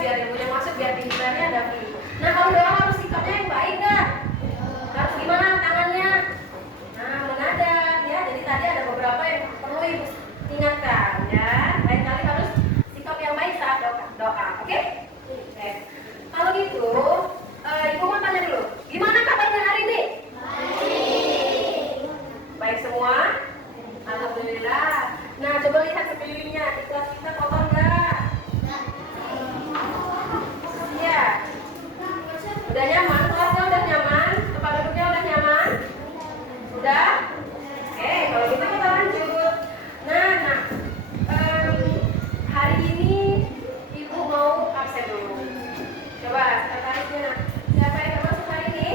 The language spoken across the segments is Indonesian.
biar ilmunya masuk, biar pikirannya ada view. Nah kalau doa harus sikapnya yang baik nggak? Harus gimana tangannya? Nah menadap ya. Jadi tadi ada beberapa yang perlu ibu ingatkan ya. Lain kali harus sikap yang baik saat doa. Oke? Kalau gitu, ibu mau tanya dulu, gimana kabarnya hari ini? Baik semua? Alhamdulillah. Nah coba lihat sekelilingnya, di kelas kita kotor nggak? Iya. Udah nyaman? Kelasnya udah nyaman? Tempat duduknya udah nyaman? Udah? Oke, kalau gitu kita lanjut. Nah, hari ini ibu mau absen dulu. Coba sekretarisnya, siapa yang termasuk hari ini?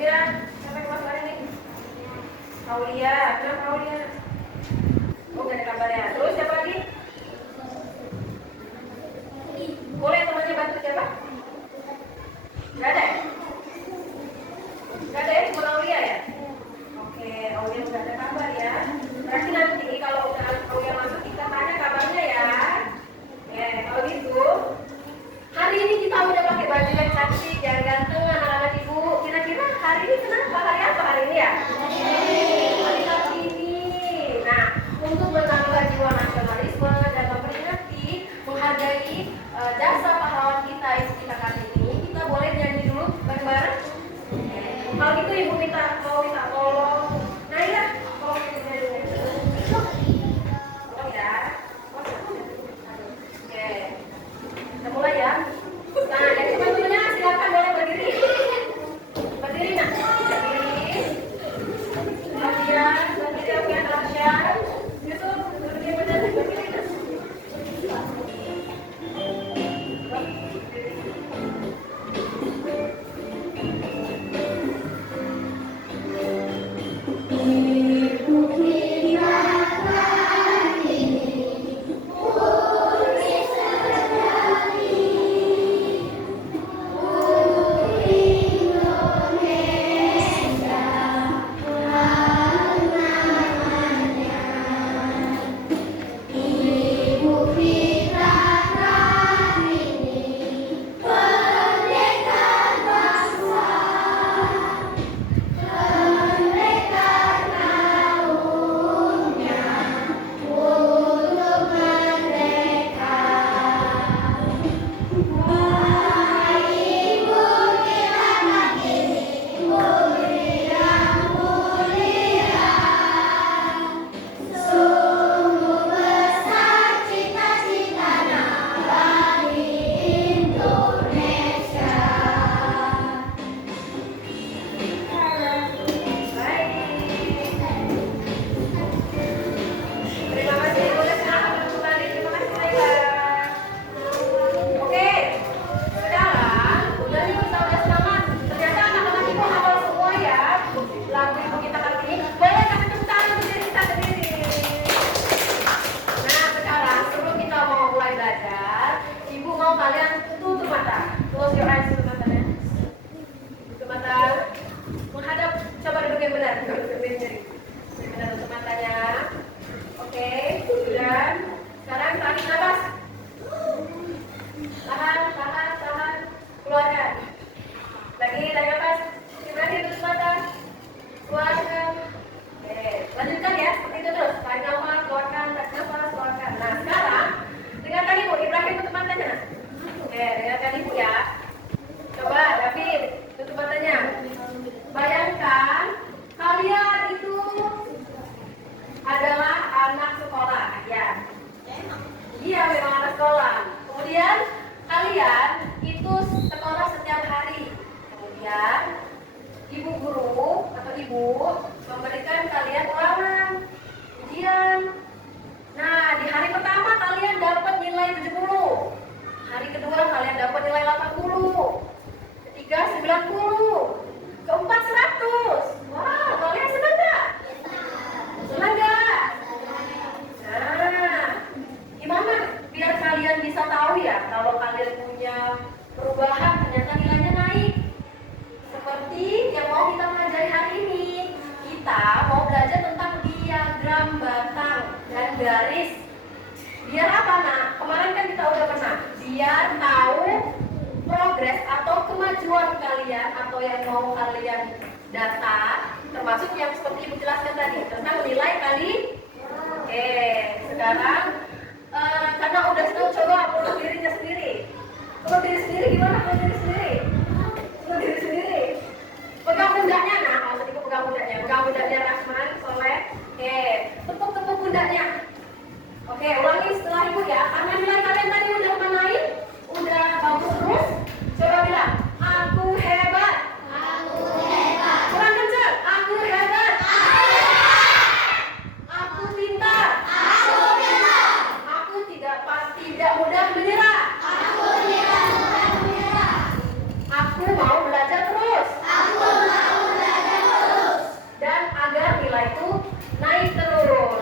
Mira, siapa yang termasuk hari ini? Aulia, kenapa Aulia? Oh, gak ada kabarnya. Terus siapa lagi? Boleh temannya bantu siapa? Gak ada? Gak ada ya? Cuma Aulia ya? Oke, Aulia udah ada kabar ya. Berarti nanti kalau udah Aulia masuk, kita tanya kabarnya ya. Oke, kalau gitu hari ini kita udah pakai baju yang cantik, yang ganteng anak-anak ibu. Kira-kira hari ini kenapa? Hari apa hari ini ya? Hari Kartini. Nah, untuk menambah jiwa nasionalisme dan memperingati, menghargai jasa pahlawan kita, ibu kita Kartini, kita boleh nyanyi dulu bareng-bareng. Kalau gitu ibu minta tolong. Nah ya, tolong ibu nyanyi. Tolong ya. Oke. Kita mulai ya. Nah, jadi teman-temannya silakan boleh berdiri. Berdiri nak. Berdiri. Kemudian Rasya. Yusuf, berdiri benar. Berdiri nak. biar tahu progres atau kemajuan kalian atau yang mau kalian data, termasuk yang seperti Ibu jelaskan tadi tentang nilai kali. Oke, sekarang karena udah tahu, coba peluk dirinya sendiri. Peluk diri sendiri gimana? Peluk diri sendiri. Peluk diri sendiri. Pegang pundaknya, nah maksud Ibu pegang pundaknya. Pegang pundaknya Rasman, Soleh. Oke, tepuk-tepuk pundaknya. Oke, ulangi setelah Ibu ya. Karena nilai kalian tadi udah naik, udah bagus terus. Coba bilang, aku hebat. Aku hebat. Kurang kencang, aku hebat. Aku hebat. Aku pintar. Aku pintar. Aku tidak mudah menyerah. Aku tidak mudah menyerah. Aku mau belajar terus. Aku mau belajar terus. Dan agar nilaiku naik terus.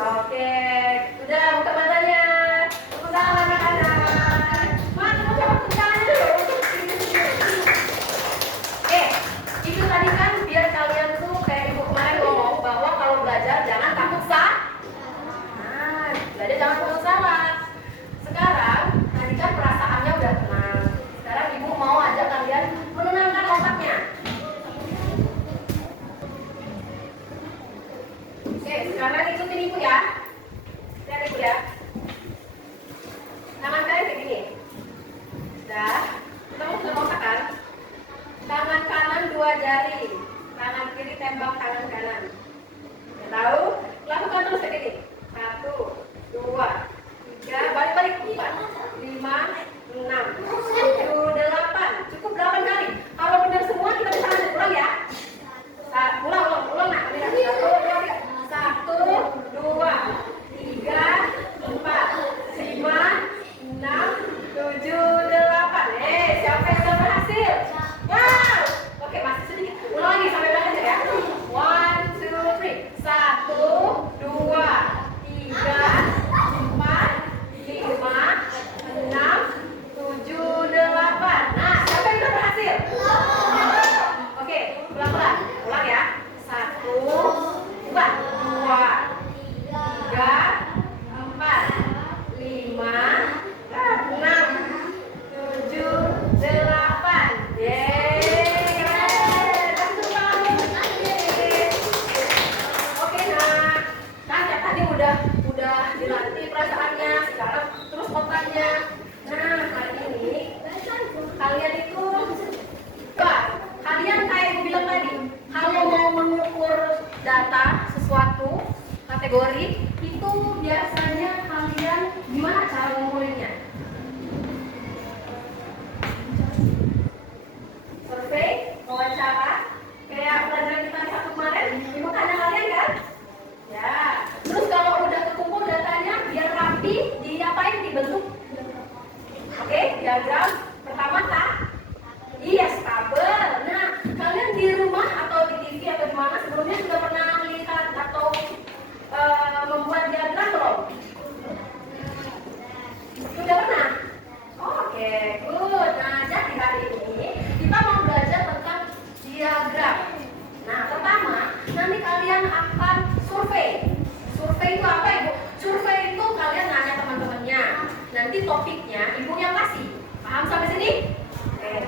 Oke, udah buka matanya. Tepuk tangan anak-anak. Mana coba tepuk tangannya dulu. Itu tadi kan biar kalian tuh kayak Ibu kemarin ngomong bahwa kalau belajar jangan takut salah. Nah, belajar jangan takut salah. Sekarang tadi kan perasaannya udah tenang. Sekarang Ibu mau ajak kalian menenangkan otaknya. Oke, sekarang ikutin Ibu ya. Lihat Ibu ya. Tangan kalian kayak gini. Udah. Kamu sudah mau kan? Tangan kanan 2 jari. Tangan kiri tembak tangan kanan. Ya, tahu? Lakukan terus kayak gini. 1, 2, 3, balik-balik 4, 5, 6, 7, 8. Cukup 8 kali. Kalau benar semua kita bisa lanjut ulang ya. Ulang nah. 1, 2, 3, 4, 5, 6, 7, 8. Siapa yang sudah berhasil? Wow. Oke, masih sedikit. Ulang lagi sampai belajar ya. 1, 2, 3. 1, 2, 3, 4, 5, 6, 7, 8. Nah, siapa yang sudah berhasil? Oke, pelan-pelan. Ulang ya. 1, 2, 3, 4, 5, 6, 7, 8. Oke, nah, kan ya tadi udah dilatih perasaannya, sekarang terus otaknya. Nah, hari ini kalian itu kalian kayak Ibu bilang tadi, kalau mau mengukur data sesuatu kategori itu biasanya kalian gimana cara mengukurnya? Survei, wawancara, kayak pelajaran kita di satu kemarin, Ibu tanya kalian kan? Ya. Terus kalau udah kekumpul datanya biar rapi, diapain? Dibentuk. Oke, diagram pertama tak? Iya, tabel. Nah, kalian di rumah atau di TV atau di mana sebelumnya sudah pernah lihat atau membuat diagram belum? Sudah pernah? Oke, good. Nah, jadi hari ini kita mau belajar tentang diagram. Nah, pertama, nanti kalian akan survei. Survei itu apa, Ibu? Survei itu kalian nanya teman-temannya. Nanti topiknya Ibu yang kasih. Paham sampai sini? Oke.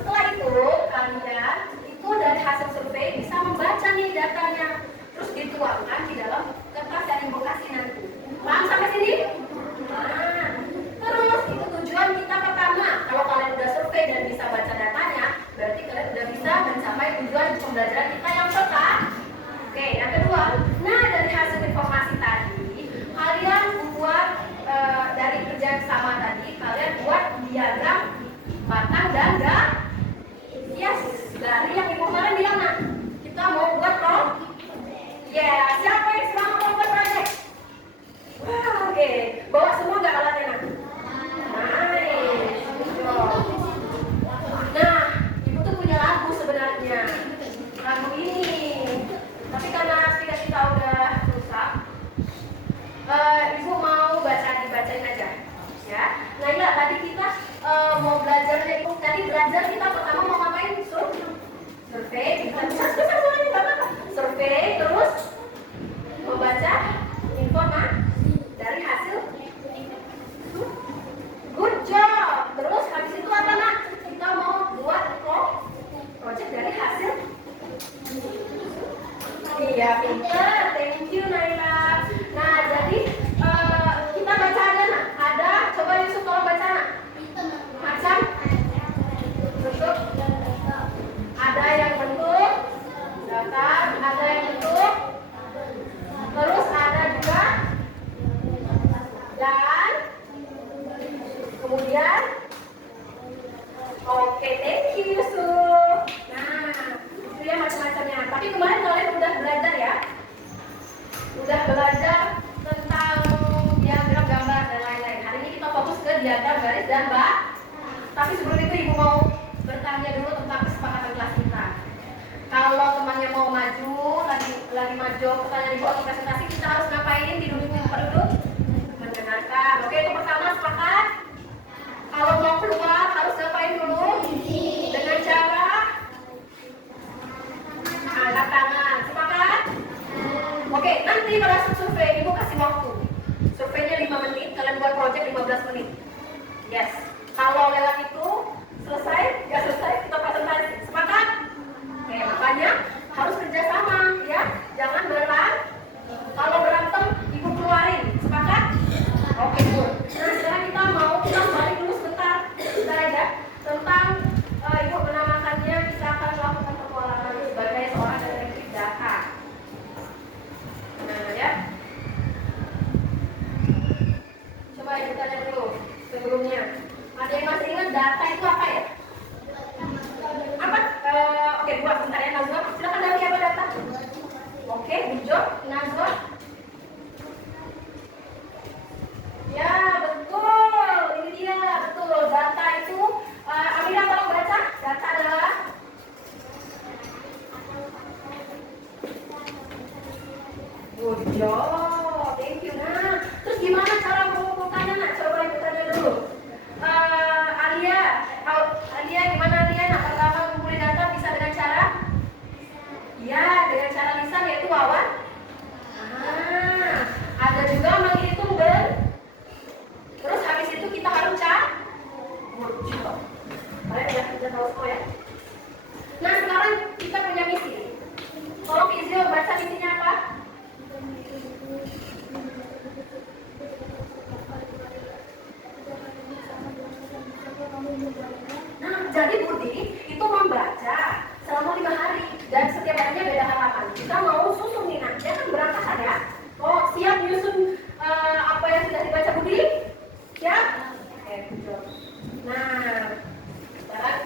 Setelah itu kalian itu dari hasil survei bisa membaca nih datanya, terus dituangkan di dalam kertas yang Ibu kasih nanti. Paham sampai sini? Nah, terus itu tujuan kita pertama. Kalau kalian udah survei dan bisa baca datanya, berarti kalian udah bisa mencapai tujuan pembelajaran kita yang pertama. Oke, yang kedua, nah dari hasil informasi tadi, kalian buat dari kerjaan sama tadi dan Mbak. Tapi sebelum itu Ibu mau bertanya dulu tentang kesepakatan kelas kita. Kalau temannya mau maju, lagi maju pertanyaan Ibu atau presentasi, kita harus ngapain? Duduk berduduk, mendengarkan. Oke, itu pertama sepakat. Kalau mau keluar harus ngapain dulu? Dengan cara angkat tangan. Sepakat? Oke, nanti pada saat survei Ibu kasih waktu. Surveinya 5 menit, kalian buat project 15 menit. Yes. Kalau lewat itu selesai, nggak selesai kita presentasi. Sepakat? Oke, makanya harus kerjasama, ya. Jangan berantem. Kalau berantem, Ibu keluarin. Sepakat? Oke, good. Nah, sekarang kita balik dulu sebentar aja tentang Ibu menamakannya kita akan melakukan petualangan sebagai seorang detektif data. Nah, ya. Coba Ibu tanya dulu sebelumnya. Ada yang masih ingat data itu apa ya? Apa? Oke, buat sebentar ya, Nazwa. Silakan dari apa data? Oke, good job, Nazwa. Ya, betul. Ini dia, betul. Data itu, Amira tolong baca. Data adalah good job. Thank you. Nah, terus gimana cara mengumpulkannya? Nah, coba Ibu tanya dulu. Alia, gimana Alia? Apakah kamu mengumpulkan data bisa dengan cara? Ya, dengan cara lisan yaitu wawan. Ada juga menghitung terus habis itu kita harus coba. Kalian udah tahu semua ya? Nah, sekarang kita punya misi. Tolong Izil baca misinya apa? Nah, jadi Budi itu membaca selama 5 hari dan setiap harinya beda halaman. Kita mau susun nih, nah, dia kan berantakan ya. Oh, siap nyusun apa yang sudah dibaca Budi? Siap? Oke, betul. Nah, sekarang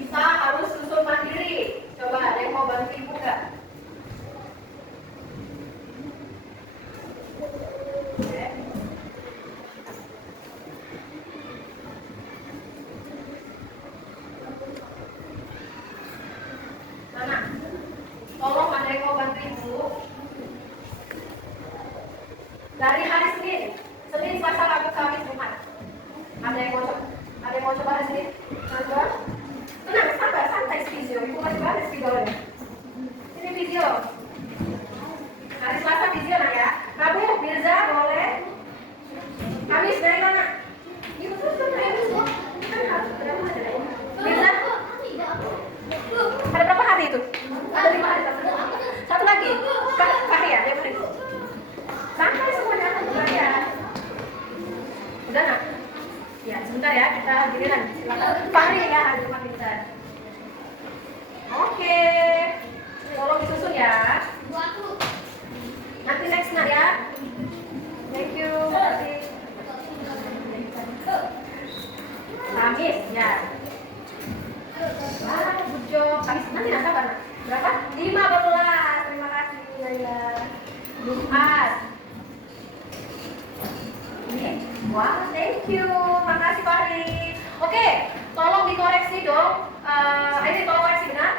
kita harus susun mandiri. Coba ada yang mau bantu Ibu nggak? Oke. Mana? Tolong ada yang mau bantu Ibu? Dari hari Senin, Selasa, Rabu, Kamis, Jumat. Ada yang mau coba hari Senin? Coba. Tenang, sabar, santai video. Ibu masih banyak videonya. Ini video. Hari Selasa video nah ya. Rabu, Mirza boleh. Kamis dari mana? Ibu terus dari semua. Kan harus berapa aja deh. Mirza? Ada berapa hari itu? Ada 5 hari. Satu lagi. Fahri ya, dia beri. Santai semuanya, ya. Udah nak? Ya, sebentar ya, kita giliran. Silakan. Fahri ya, ada 5 menit. Oke. Tolong disusun ya. Nanti next nak ya. Thank you. Makasih. Kamis ya. Good job. Kamis nanti nak kapan? Berapa? 15. Terima kasih ya. Jumat. Wah, thank you. Makasih Fahri. Oke, tolong dikoreksi dong. Ini tolong koreksi benar?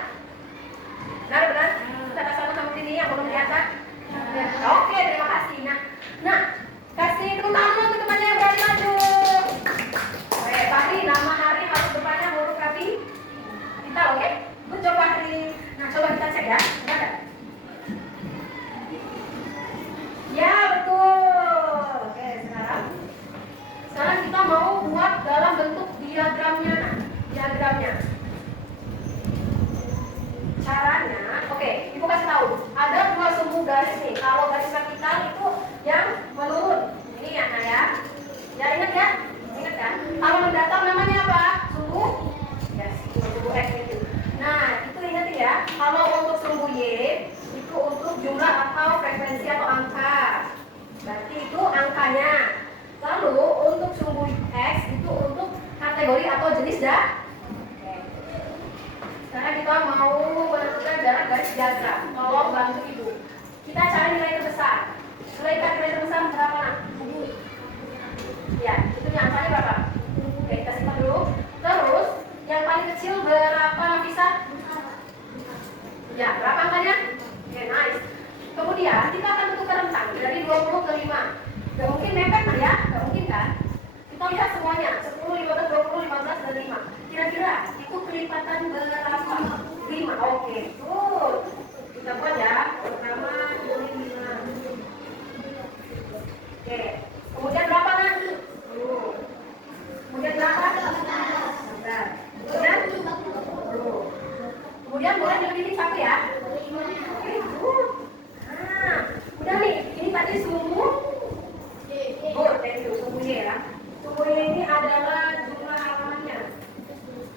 Benar? Kita sana sama sini yang belum kelihatan. Ya. Oke, terima kasih. Nah, kasih tepuk tangan untuk temannya yang berani maju. Oke, Fahri, nama hari harus depannya huruf kapital, oke? Good job Fahri. Nah, coba kita cek ya. Ada? Ya, betul. Oke, sekarang kita mau buat dalam bentuk diagramnya. Diagramnya. Caranya, oke, Ibu kasih tahu. Ada 2 sumbu garis nih. Kalau garis vertikal itu yang menurun. Ini ya, nah ya. Ya ingat ya? Ingat kan? Kalau mendatar namanya apa? Sumbu? Yes, sumbu X itu. Nah, itu ingat ya. Kalau untuk sumbu Y itu untuk jumlah atau frekuensi atau angka. Berarti itu angkanya. Lalu untuk sumbu X itu untuk kategori atau jenis dah. Sekarang kita mau menentukan jarak garis diagram. Tolong bantu Ibu. Kita cari nilai terbesar. Nilai terbesar berapa nak? Ya, itu angkanya berapa? Oke, good. Kita buat ya. Pertama, ini 5. Oke. Kemudian berapa nak? Kemudian berapa? 11. Kemudian? 10. Kemudian boleh dibikin 1 ya? Oke, good. Nah, udah nih. Ini tadi sumbu. Good, thank you. Sumbunya ya. Sumbunya ini adalah jumlah halamannya.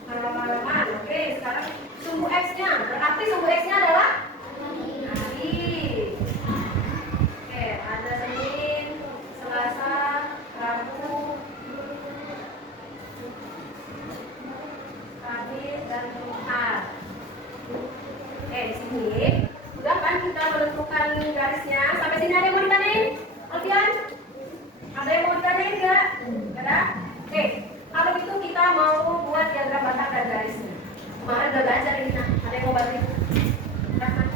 Halaman. Oke, sekarang sumbu X-nya. Berarti sumbu X-nya adalah hari. Oke, ada Senin, Selasa, Rabu, Kamis, dan Jumat. Oke, di sini udah kan kita menentukan garisnya. Sampai sini ada yang mau ditanyain? Alfian? Ada yang mau ditanyain nggak? Ada? Oke, kalau itu kita mau buat diagram batang dan garisnya. Kemarin udah belajar ini, nah. Ada yang mau bantu? Rahman?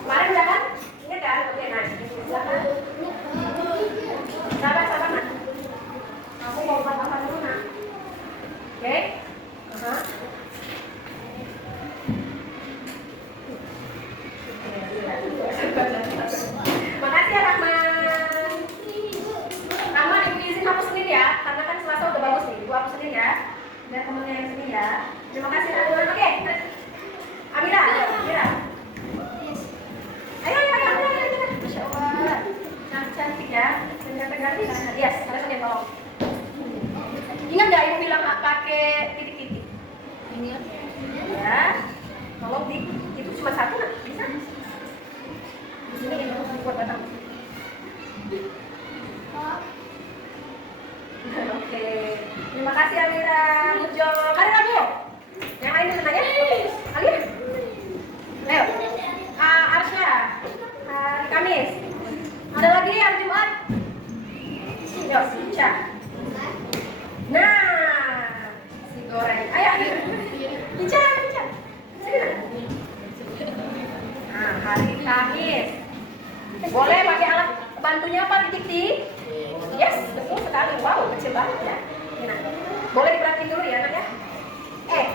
Kemarin udah kan? Ingat kan? Oke, nah. Silakan. Sabar, nak. Kamu mau buat apa dulu, nak? Oke? Makasih ya Rahman. Rahman, ibu izin hapus Senin ya, karena kan Selasa udah bagus nih. Ibu hapus Senin ya, biar temennya yang Senin ya. Terima kasih Rahman. Oke, Amira, Amira. Ayo. Masya Allah, cantik ya. Ganti. Yes, harus pakai tolong. Ingat nggak ibu bilang pakai titik-titik? Ini ya. Tolong itu cuma 1 nak, bisa? Di sini ini buat batang. Oke, terima kasih Amira. Good job. Hari Rabu. Yang lain dulu ya. Oke. Ayo. Arsya. Hari Kamis. Ada lagi hari Jumat. Yo, Ica. Nah, si goreng. Ayo. Ica. Sini. Nah, hari Kamis. Boleh pakai alat bantunya apa? Titik-titik? Yes, betul sekali. Wow, kecil banget ya. Nah, boleh diperhatiin dulu ya, nak ya.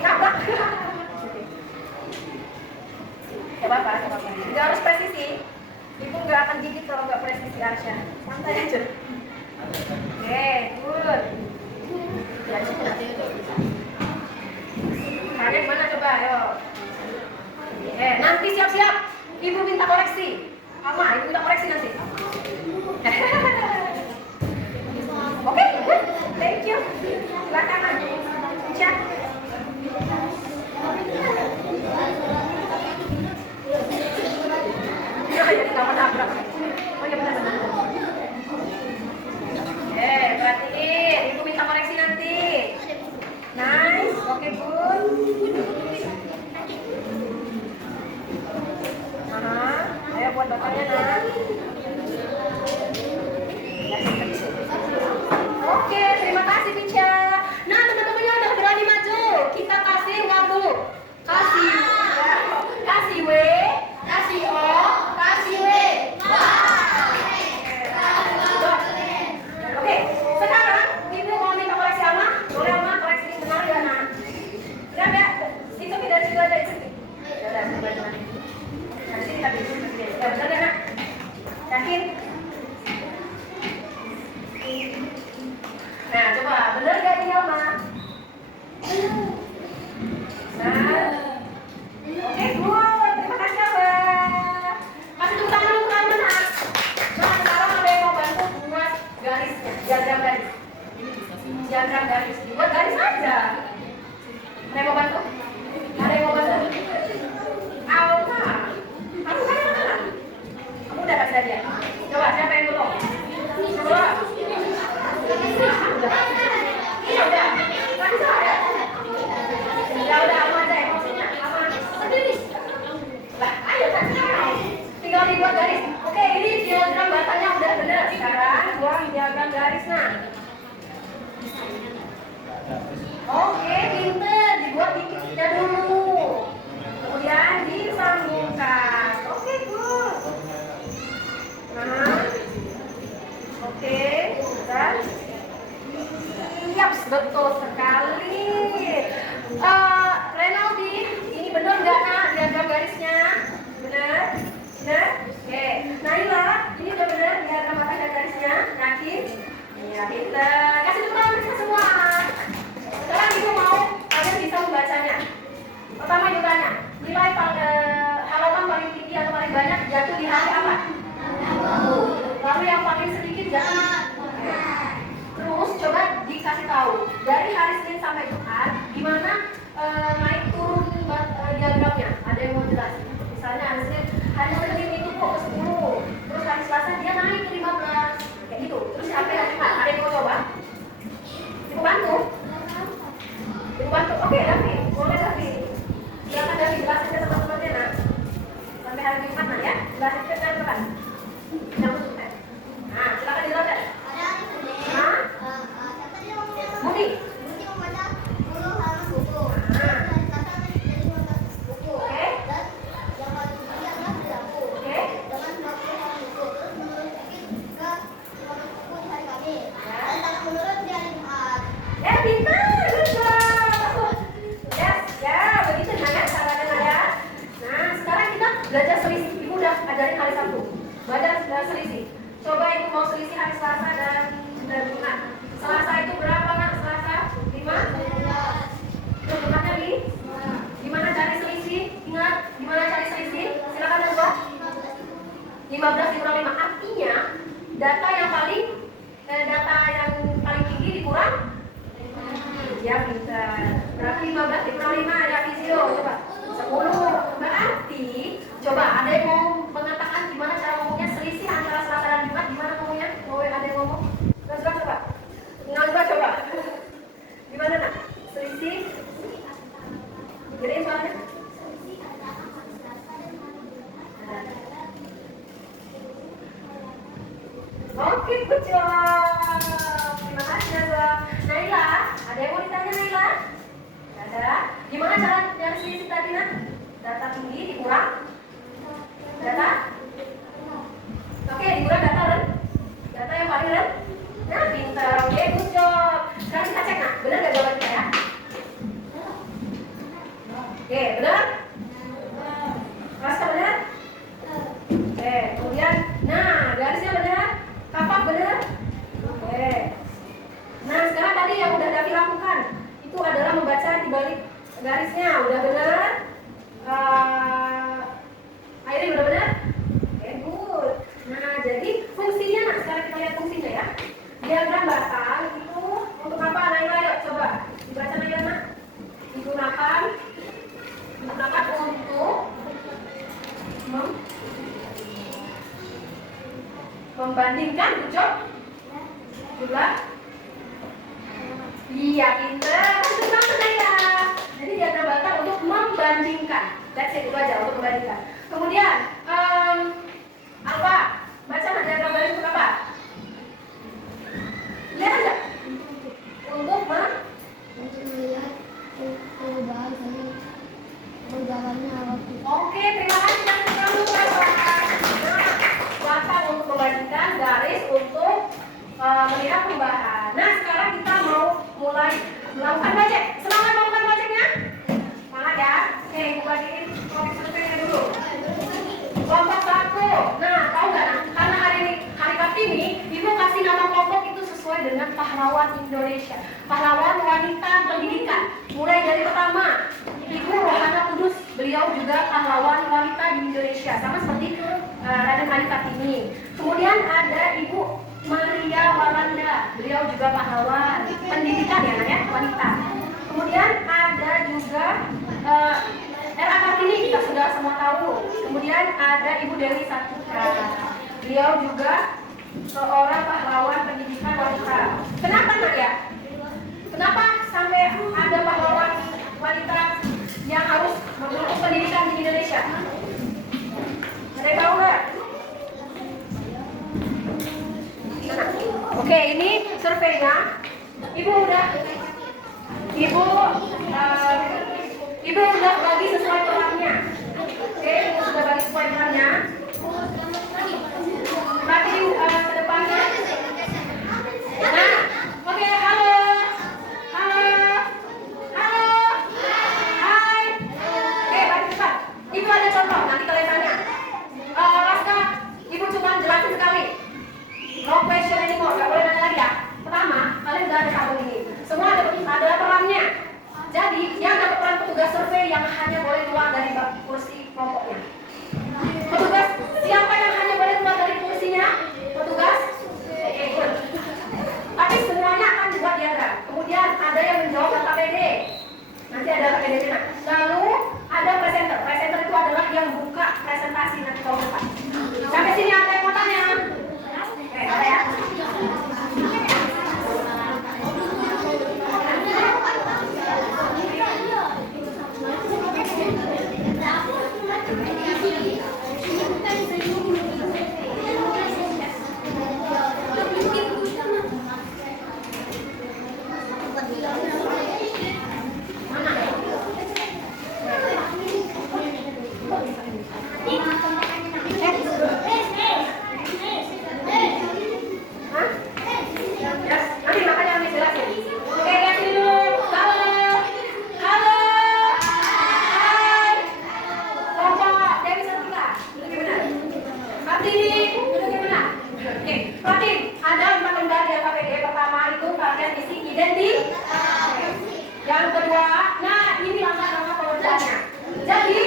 Nabrak. Coba apa? Nggak harus presisi. Ibu nggak akan gigit kalau nggak presisi Arsya. Santai aja. Oke, good. Kalian mana coba, ayo. Nanti siap-siap. Ibu minta koreksi. Ibu minta koreksi nanti. Oke, good. Thank you. Silakan, Ica. Jadi kamu nabrak. Oh iya benar. Perhatiin. Ibu minta koreksi nanti. Nice. Oke, good. Ayo buat batangnya, nak. Oke, terima kasih Pica. Nah, teman-temannya udah berani maju. Kita kasih waktu. Kasih W, kasih O, kasih W. Oke, sekarang ibu mau minta koreksi Alma. Boleh Alma koreksi ini benar ya, nak? Siap ya? Itu dari situ aja. Ya udah, coba. Dari sini tapi. Ya benar ya, nak? Yakin? Nah, coba benar gak ini Alma? Nah, oke, good. Terima kasih Abah. Kasih tepuk tangan untuk Alma, nak. Nah, sekarang ada yang mau bantu buat garisnya, diagram garis. Diagram garis, dibuat garis aja. Ada yang mau bantu? Ada yang mau bantu? Alma, kamu kan mana? Kamu udah kasih dia. Coba siapa yang belum? Coba. Iya udah. Kan bisa ya? Ya udah Alma aja emosinya. Alma sendiri. Lah, ayo kan sekarang. Tinggal dibuat garis. Oke, ini diagram batangnya udah benar. Sekarang buang diagram garis, nah. Oke, pinter. Dibuat titiknya dulu. Kemudian disambungkan. Oke, good. Nah. Oke, dan siap, betul sekali. Rena Ya, pintar. Kasih tepuk tangan kita semua. Sekarang ibu mau kalian bisa membacanya. Pertama ibu tanya, nilai halaman paling tinggi atau paling banyak jatuh di hari apa? Lalu yang paling sedikit jatuh. Terus coba dikasih tahu dari hari Senin sampai Jumat gimana naik turun diagramnya. Ada yang mau jelasin? Misalnya hari Senin itu kok ke 10, terus hari Selasa dia naik ke 15, kayak gitu. Terus sampai hari Jumat ada yang mau coba? Ibu bantu? Ibu bantu? Oke, Davi, boleh Davi. Silakan Davi jelasin ke teman-temannya nak. Sampai hari Jumat nak ya, jelasin ke teman-teman. Jangan suka. Nah, silakan dijelaskan. Hah? Budi. membaca 10 halaman buku. Buku. Oke. Dan yang paling tinggi adalah perilaku. Oke. Dengan 90 halaman buku. Terus menurut Ekin ke 50 buku di hari Kamis. Dan tanah menurut di hari Jumat. Ya, pintar. Betul. Yes, ya, begitu nah caranya ya. Nah, sekarang kita belajar selisih. Ibu udah ajarin hari Sabtu. Belajar selisih. Coba ibu mau selisih hari Selasa dan Jumat. Selasa itu berapa nak? Selasa 5? Terus Jumatnya di? Gimana cari selisih? Ingat, gimana cari selisih? Silakan coba. 15 dikurang 5 artinya data yang paling tinggi dikurang. Ya pintar. Berarti 15 dikurang 5 ada visio. Coba 10. Berarti coba ada yang mau mengatakan gimana cara ngomongnya selisih antara Selasa dan Jumat? Gimana ngomongnya? Mau ada yang ngomong? Coba. Coba. Gimana nak? Selisih? Gedein soalnya. Oke, good job. Terima kasih Nazwa. Naila, ada yang mau ditanya Naila? Ada. Gimana cara nyari selisih tadi nak? Data tinggi dikurang? Data? Oke, dikurang data ren? Data yang paling ren? Nah, pintar. Oke, good job. Sekarang kita cek nak, benar gak jawaban kita ya? Oke, benar? Rasa benar? Oke, kemudian, nah garisnya benar? Kapak benar? Oke. Nah, sekarang tadi yang udah Davi lakukan itu adalah membaca di balik garisnya. Udah benar? Akhirnya udah benar? Oke, good. Nah, jadi fungsinya, nah sekarang kita lihat fungsinya ya. Diagram batang itu untuk apa? Naila, yuk coba dibaca Naila nak. Digunakan untuk membandingkan jumlah. Iya, pintar. Itu banget Naila. Jadi diagram batang untuk membandingkan. That's it, itu aja untuk membandingkan. Kemudian Alfa, baca nak diagram batang untuk apa? Lihat aja. Untuk melihat perubahan dari perjalannya waktu. Oke, terima kasih dan kamu batang untuk membandingkan, garis untuk melihat perubahan. Nah, sekarang kita mau mulai melakukan bajek. Semangat melakukan bajeknya? Semangat ya. Oke, ibu bagiin kopi surveinya dulu. Kelompok 1. Nah, tahu nggak nah? Karena hari Kartini, ibu kasih nama kelompok itu sesuai dengan pahlawan Indonesia, pahlawan wanita pendidikan. Mulai dari pertama, Ibu Rohana Kudus, beliau juga pahlawan wanita di Indonesia, sama seperti Raden Ali Kartini. Kemudian ada Ibu Maria Walanda, beliau juga pahlawan pendidikan ya, namanya wanita. Kemudian ada juga R.A. Kartini, kita sudah semua tahu. Kemudian ada Ibu Dewi Sartika, beliau juga seorang pahlawan pendidikan wanita. Kenapa nak ya? Kenapa sampai ada pahlawan wanita yang harus mendukung pendidikan di Indonesia? Ada yang tahu nggak? Oke, ini surveinya. Ibu udah bagi sesuai perannya. Oke, ibu sudah bagi sesuai perannya. Berarti ke depannya. Nah, oke, halo. Hai. Oke, baik cepat. Ibu ada contoh, nanti kalian tanya. Raska, ibu cuma jelasin sekali. No question anymore, gak boleh nanya lagi ya. sudah ada tabel ini. Semua ada perannya. Jadi yang dapat peran petugas survei yang hanya boleh keluar dari kursi kelompoknya. Petugas siapa yang hanya boleh keluar dari kursinya? Petugas ikut. Tapi semuanya akan dibuat diagram. Kemudian ada yang menjawab KPD. Nanti ada KPD-nya. Lalu ada presenter. Presenter itu adalah yang buka presentasi nanti tahun depan. Sampai sini ada yang mau tanya? Oke, ada ya? Yang kedua, nah ini langkah-langkah pengerjaannya. Jadi,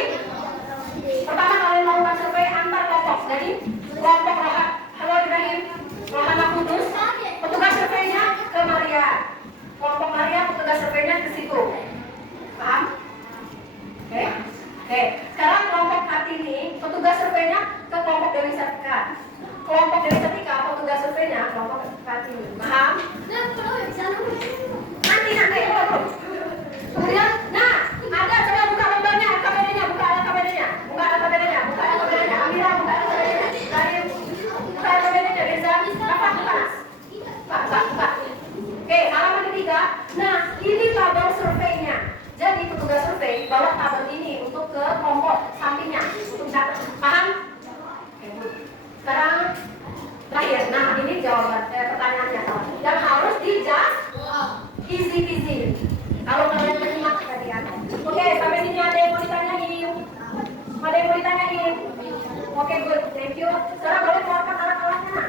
pertama kalian melakukan survei antar kelompok. Jadi, kelompok Roha, halo Ibrahim, Rohana Kudus, petugas surveinya ke Maria. Kelompok Maria, petugas surveinya ke situ. Paham? Oke? Oke. Sekarang kelompok Kartini, petugas surveinya ke kelompok Dewi Sartika. Kelompok Dewi Sartika, petugas surveinya kelompok Kartini. Paham? Nanti. Kemudian, nah, ada coba buka lembarnya, KPD-nya, buka ada KPD-nya, Amira, buka ada KPD-nya, Karim, buka ada KPD-nya, Reza, buka. Oke, halaman ketiga. Nah, ini tabel surveinya. Jadi petugas survei bawa tabel ini untuk ke kelompok sampingnya untuk catat. Paham? Sekarang terakhir. Nah, ini jawaban pertanyaannya yang harus dijawab. Easy peasy. Kalau kalian menyimak kalian. Oke, sampai sini ada yang mau ditanyain? Oke, good. Thank you. Sekarang boleh keluarkan alat-alatnya.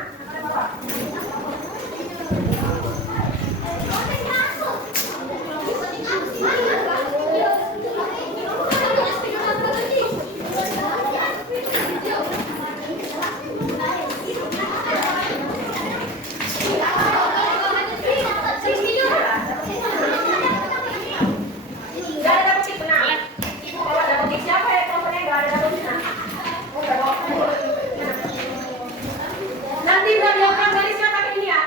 Nanti buat diagram garisnya pakai ini ya.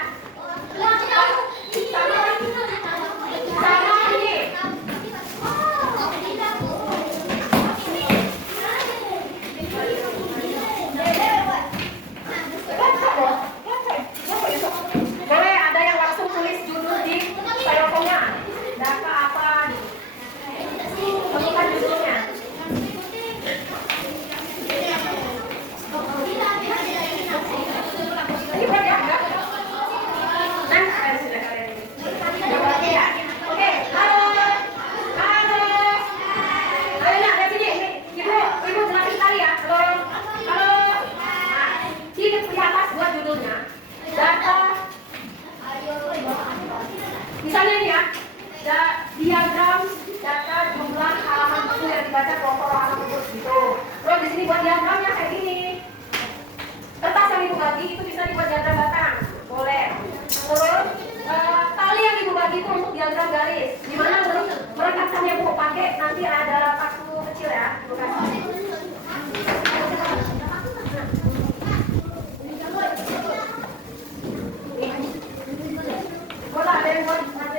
Sama ini. Boleh ada yang langsung tulis judul di styrofoamnya. Data apa? Temukan judulnya. Misalnya ini ya, diagram data jumlah halaman buku yang dibaca kelompok halaman buku gitu. Terus di sini buat diagramnya kayak gini. Kertas yang ibu bagi itu bisa dibuat diagram batang, boleh. Terus tali yang ibu bagi itu untuk diagram garis. Gimana merekatkannya bu? Pakai nanti ada paku kecil ya, ibu kasih. Ada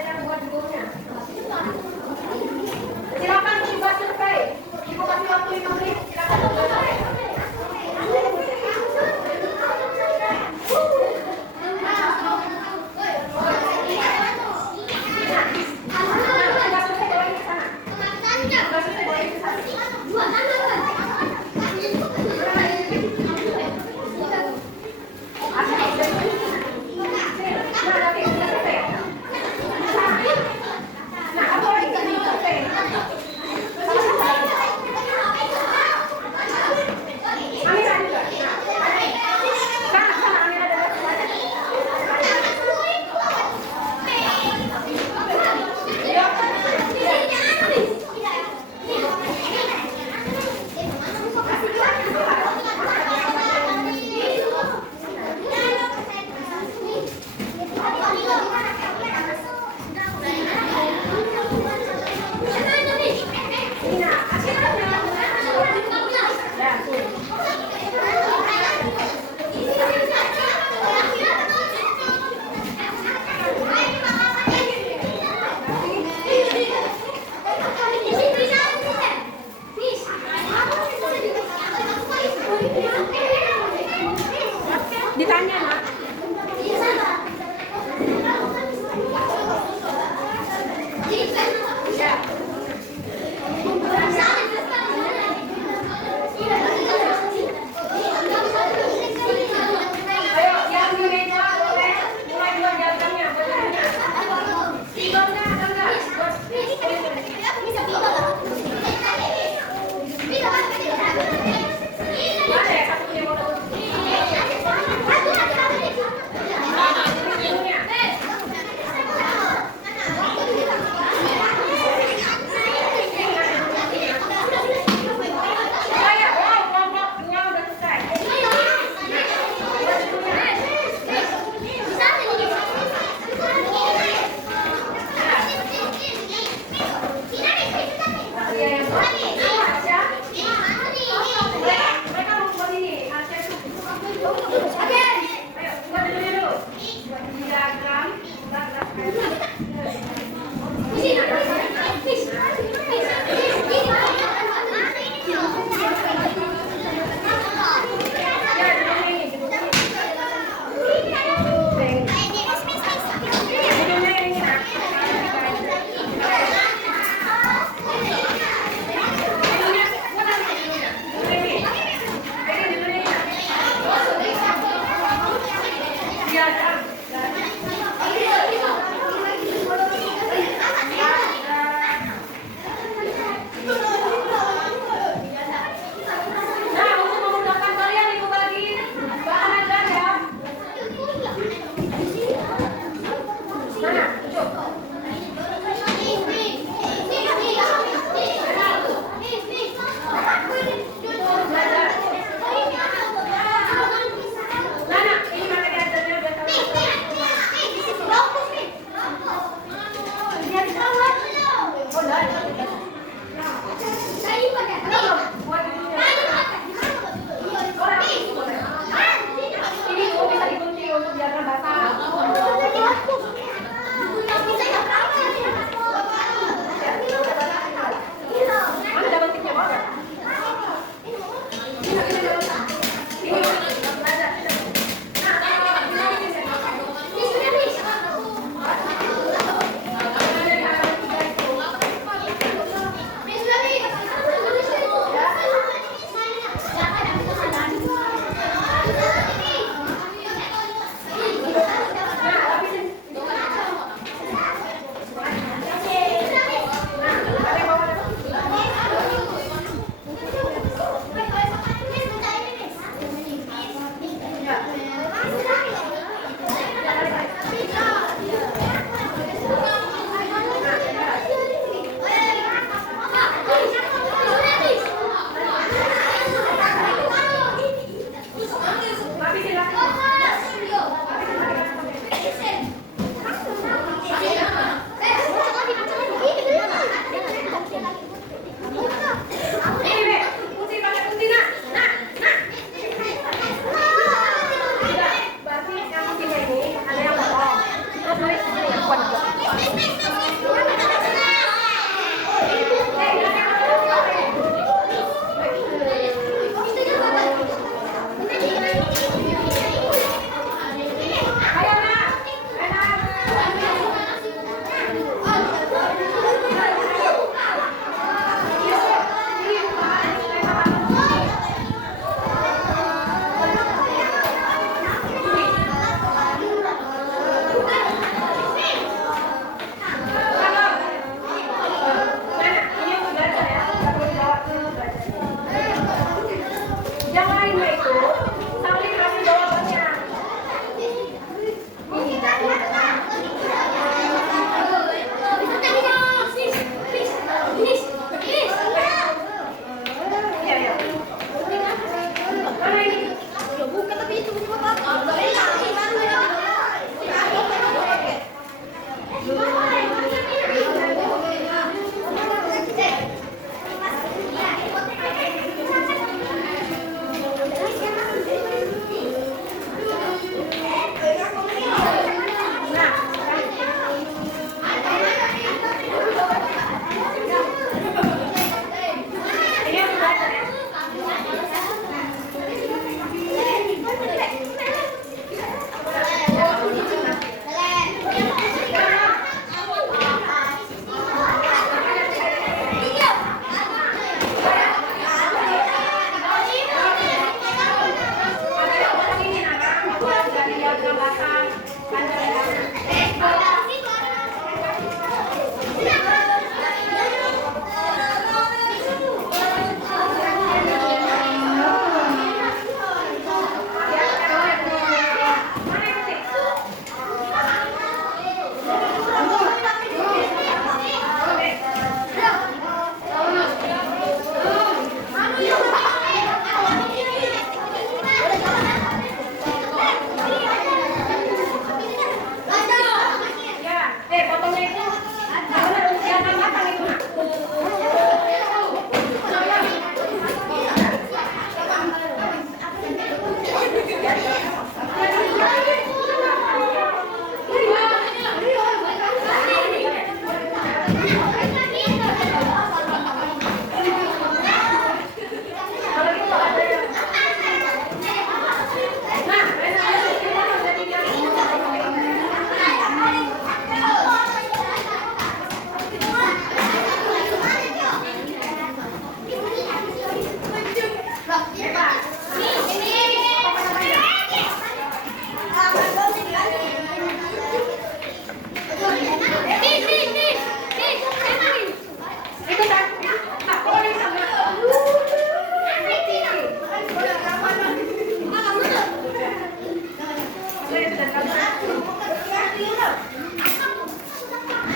yang buat judulnya. Silakan tugas survei. Ibu kasih waktu 5 menit. Silakan.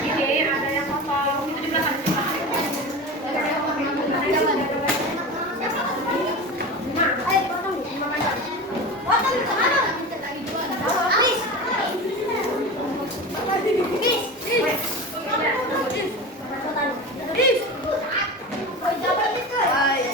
Ini ada yang potong. Itu di belakang. Di belakang. Ada yang potong. Ada yang potong. Nah, Ayo potong nih, Mama Jan. Potong di mana? Alis. Bis. Bis. Oh, jangan itu. Ayo.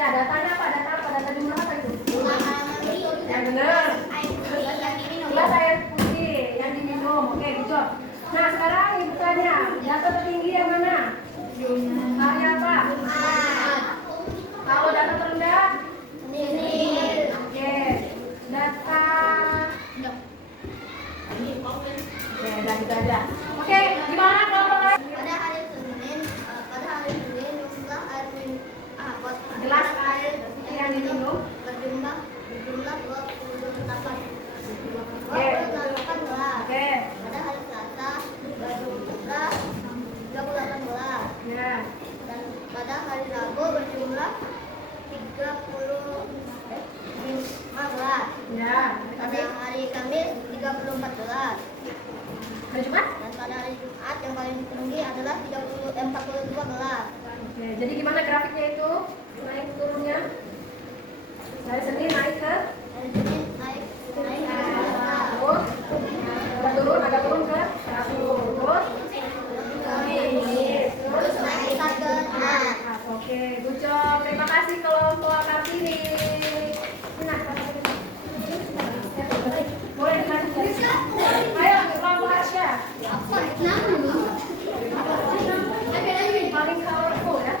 Ya, datanya apa? Data jumlah apa itu? Yang benar. Gelas air putih yang diminum. Oke, dijawab. Nah, sekarang ibu tanya, data tertinggi yang mana? Hari apa? Kalau data terendah? Oke. Data. Oke, udah gitu aja. Oke, gimana kalau Pada hari Senin jumlah air gelas air yang diminum? berjumlah 28. Oke. 28 gelas. Oke. Pada hari Selasa berjumlah 38 gelas. Ya. Dan pada hari Rabu berjumlah 35 gelas. Ya. Pada hari Kamis 34 gelas. Hari Jumat? Dan pada hari Jumat yang paling tinggi adalah 42 gelas. Oke, jadi gimana grafiknya itu? Naik turunnya? Dari Senin naik ke? Hari Senin naik Terus? Agak turun ke? Terus? Kamis. Terus? naik ke Jumat. Oke, good job. Terima kasih kelompok Kartini. Nah, boleh dilanjutkan? Ayo, kelompok Arsya. Paling powerful ya.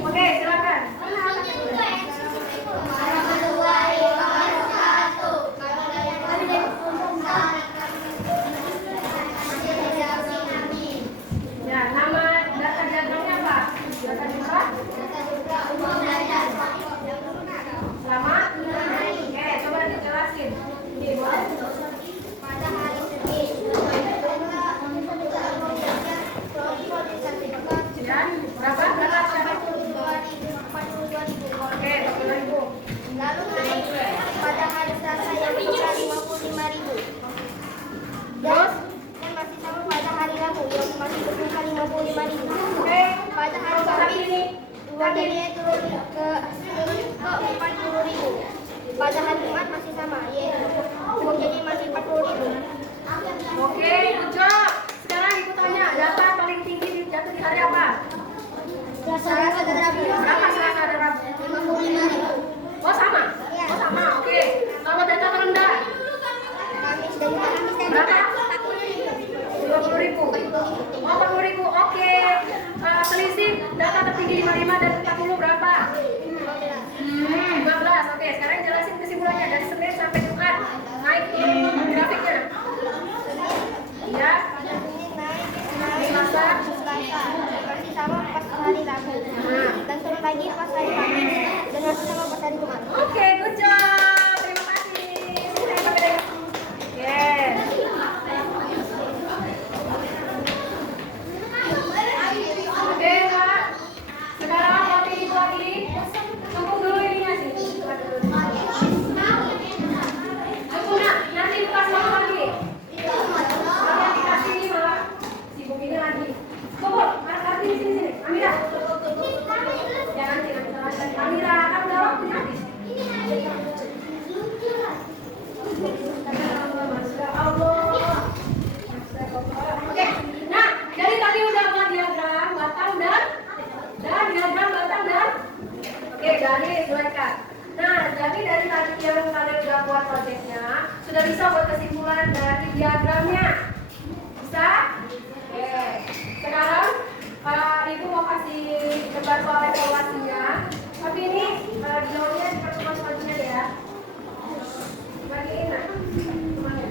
Oke, silakan. Ya, nama data diagramnya apa? Data jumlah? Sama? Oke, coba dijelasin. Ini boleh? Pada hari Senin Ya, berapa? Berapa? 42.000. Oke, 40.000. Lalu naik pada hari Selasa yang ke 55.000. Terus? Dan masih sama pada hari Rabu yang masih berjumlah 55.000. Oke, Pada hari kelompok Kamis Kartini. nilainya turun ke 40.000. Pada hari Jumat masih sama, yaitu jadi masih 40.000. Oke, good job. Sekarang ibu tanya, data paling tinggi jatuh di hari apa? Selasa dan Rabu. Berapa Selasa dan Rabu? 55.000. Oh sama? Oh sama, oke. Kalau data terendah? Kamis dan Kamis dan Berapa? 40.000. 20.000. Oh 40.000, oke. Selisih data tertinggi 55 dan 40 berapa? 15, oke. Sekarang jelasin kesimpulannya dari Senin sampai Jumat. Naik grafiknya. Ya. Pada Senin naik Selasa. masih sama pas hari Rabu. Dan turun lagi pas hari Kamis dan masih sama pas hari Jumat. Oke, good job. Terima kasih. Yes. Oke, Kak. Sekarang waktu itu lagi. Tunggu dulu ininya sih. Tunggu nak, nanti buka sama lagi. Kalian dikasih ini malah sibuk ini lagi. Tunggu, kartu di sini. Amira. Ya nanti lagi. Amira, kamu udah waktunya habis. Masya Allah. Oke, nah jadi tadi udah buat diagram batang dan diagram batang dan oke dari mulaikan. Nah jadi dari tadi yang kalian udah buat proyeknya sudah bisa buat kesimpulan dari diagramnya. Bisa? Oke. Sekarang Ibu mau kasih gambar soal evaluasinya. Tapi ini jauhnya di pertemuan selanjutnya ya. Bagiin nah. Semuanya.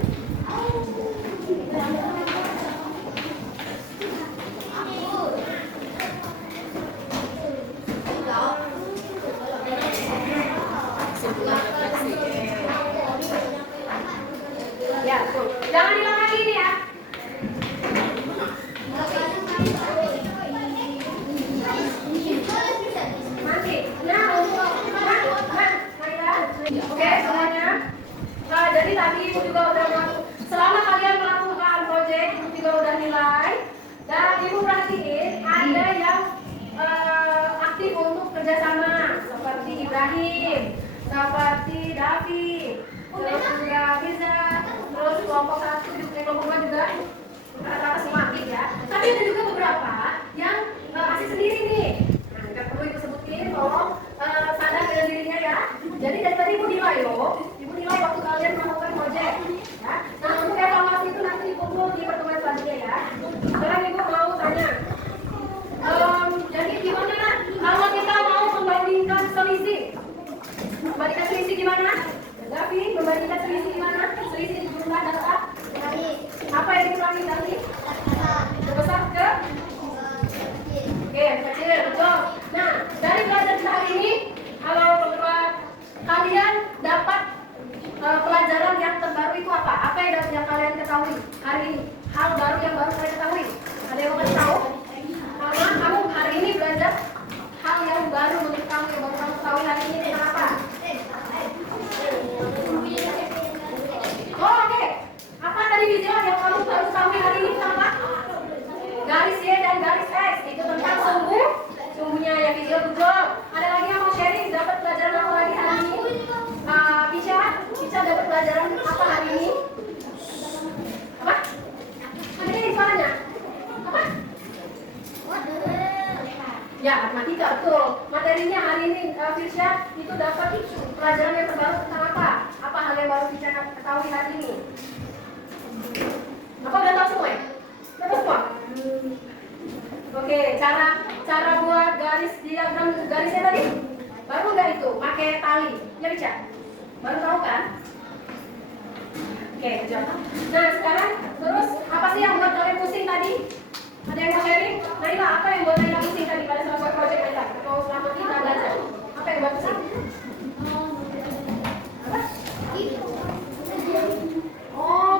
Ya, tuh. Jangan diulang lagi ini ya. Masih. Nah, oke, semuanya. Nah, jadi tadi Ibu juga udah selama kalian melakukan proyek, Ibu juga udah nilai. Dan Ibu perhatiin ada yang aktif untuk kerjasama seperti Ibrahim, seperti David, terus juga Riza, terus kelompok 1 kelompok 2 juga rata-rata semua aktif ya. Tapi ada juga beberapa yang Kasih sendiri nih. Nah, nggak perlu ibu sebutin, tolong sadar dengan dirinya ya. Jadi dari tadi ibu nilai loh, ibu nilai waktu kalian melakukan proyek. Ya. Nah untuk evaluasi itu nanti dikumpul di pertemuan selanjutnya ya. Sekarang ibu mau tanya, jadi gimana kalau kita mau membandingkan selisih? Membandingkan selisih gimana? Gavi, membandingkan selisih gimana? Selisih jumlah data. Apa yang dikurangi tadi? Besar ke? Oke, kecil, betul. Nah, dari pelajaran kita hari ini, kalau menurut kalian dapat pelajaran yang terbaru itu apa? Apa yang kalian ketahui hari ini? Hal baru yang baru kalian ketahui? Ada yang mau kasih tahu? Karena kamu hari ini belajar hal yang baru menurut kamu yang baru kamu ketahui hari ini tentang apa? Oh, oke. Apa tadi video yang kamu baru ketahui hari ini tentang apa? Garis Y dan garis X itu tentang sumbunya ya video betul. Ada lagi yang mau sharing dapat pelajaran apa lagi hari ini? Pica dapat pelajaran apa hari ini? Apa? Ada ini suaranya? Apa? Ya, matematika betul. Materinya hari ini Fisya itu dapat pelajaran yang terbaru tentang apa? Apa hal yang baru Fisya ketahui hari ini? Apa udah tahu semua ya? Udah tahu semua? Oke, cara buat garis diagram garisnya tadi baru nggak itu? Pakai tali, ya Fisya? Baru tahu kan? Oke, jawab. Nah sekarang terus apa sih yang buat kalian pusing tadi? Ada yang mau sharing? Naila, apa yang buat Naila pusing tadi pada saat buat project Naila? Atau selama kita belajar? Apa yang buat pusing? Apa? Oh,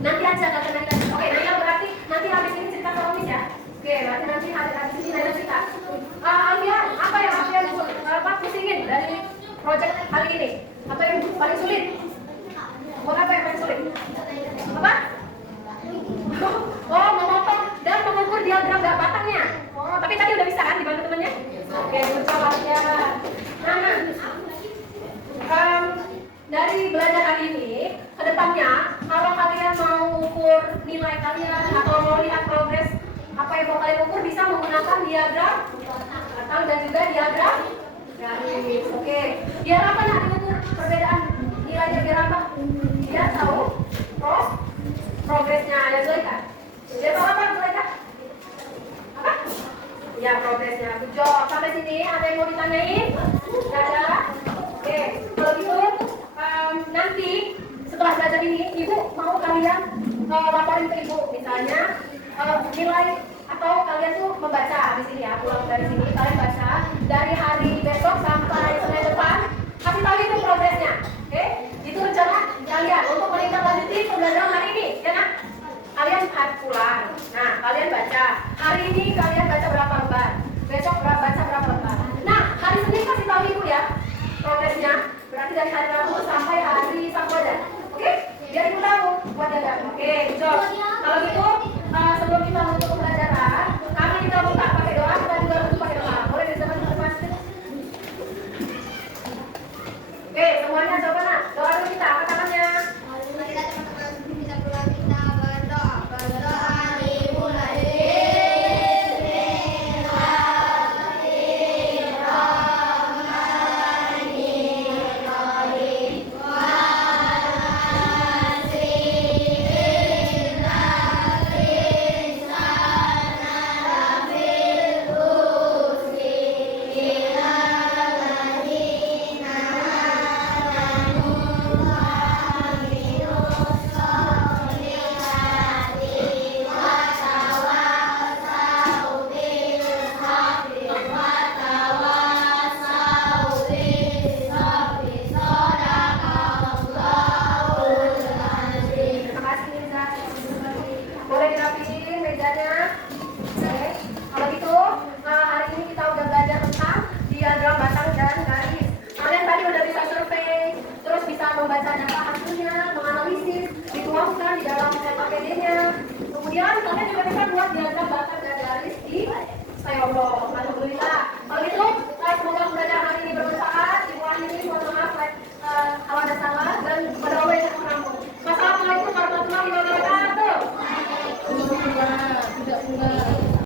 nanti aja kata Naila. Oke, Naila berarti nanti habis ini cerita ke Omis ya? Oke, berarti nanti habis ini Naila cerita. Alfian, apa yang Alfian pusingin dari project kali ini? Apa yang paling sulit? Buat apa yang paling sulit? Apa? Oh, memotong dan mengukur diagram batangnya. Oh, tapi tadi udah bisa kan dibantu temannya? Oke, betul ya. Nah, dari belajar hari ini, kedepannya kalau kalian mau ukur nilai kalian atau mau lihat progres apa yang mau kalian ukur bisa menggunakan diagram batang dan juga diagram garis. Oke, biar apa nanti ukur perbedaan nilainya biar apa? Biar tahu progresnya ada Zulaika. Dia tahu apa Zulaika? Apa? Ya progresnya. Good job. Sampai sini ada yang mau ditanyain? Tidak ada? Oke. Kalau gitu nanti setelah belajar ini ibu mau kalian laporin ke ibu misalnya nilai atau kalian tuh membaca di sini ya, pulang dari sini kalian baca dari hari besok sampai Senin depan kasih tahu itu progresnya. Oke? Itu rencana kalian untuk menindaklanjuti pembelajaran hari ini, ya kan? Kalian pulang. Nah, kalian baca. Hari ini kalian baca berapa lembar? Besok baca berapa lembar? Nah, hari Senin kasih tahu ibu ya progresnya. Berarti dari hari Rabu sampai hari Sabtu aja. Oke? Biar ibu tahu buat jaga. Oke, Job. Kalau gitu sebelum kita menutup pembelajaran, kami kita buka pakai doa, kita juga tutup pakai doa. Boleh disebut teman-teman? Oke, semuanya coba nak. Doa dulu kita. Apa namanya? Membaca data hasilnya, menganalisis, dituangkan di dalam KPD-nya. Kemudian kalian juga bisa buat diagram batang dan garis di Stayolo.